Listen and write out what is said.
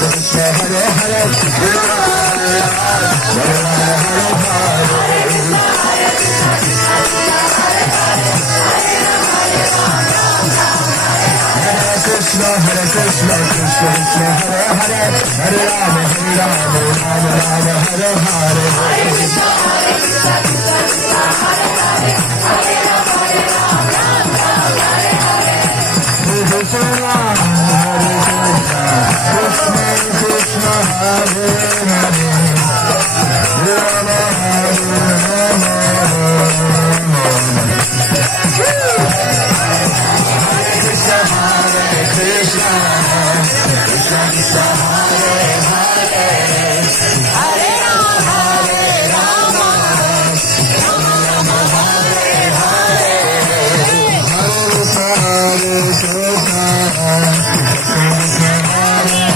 Krishna Hare Hare Krishna Hare Krishna Krishna Krishna Hare Hare Hare Rama Rama Rama Hare Hare Krishna Hare Krishna Krishna Krishna Hare Hare Hare Rama Rama Hare Hare Krishna Hare Krishna Krishna Krishna Hare Hare Rama Rama Krishna Krishna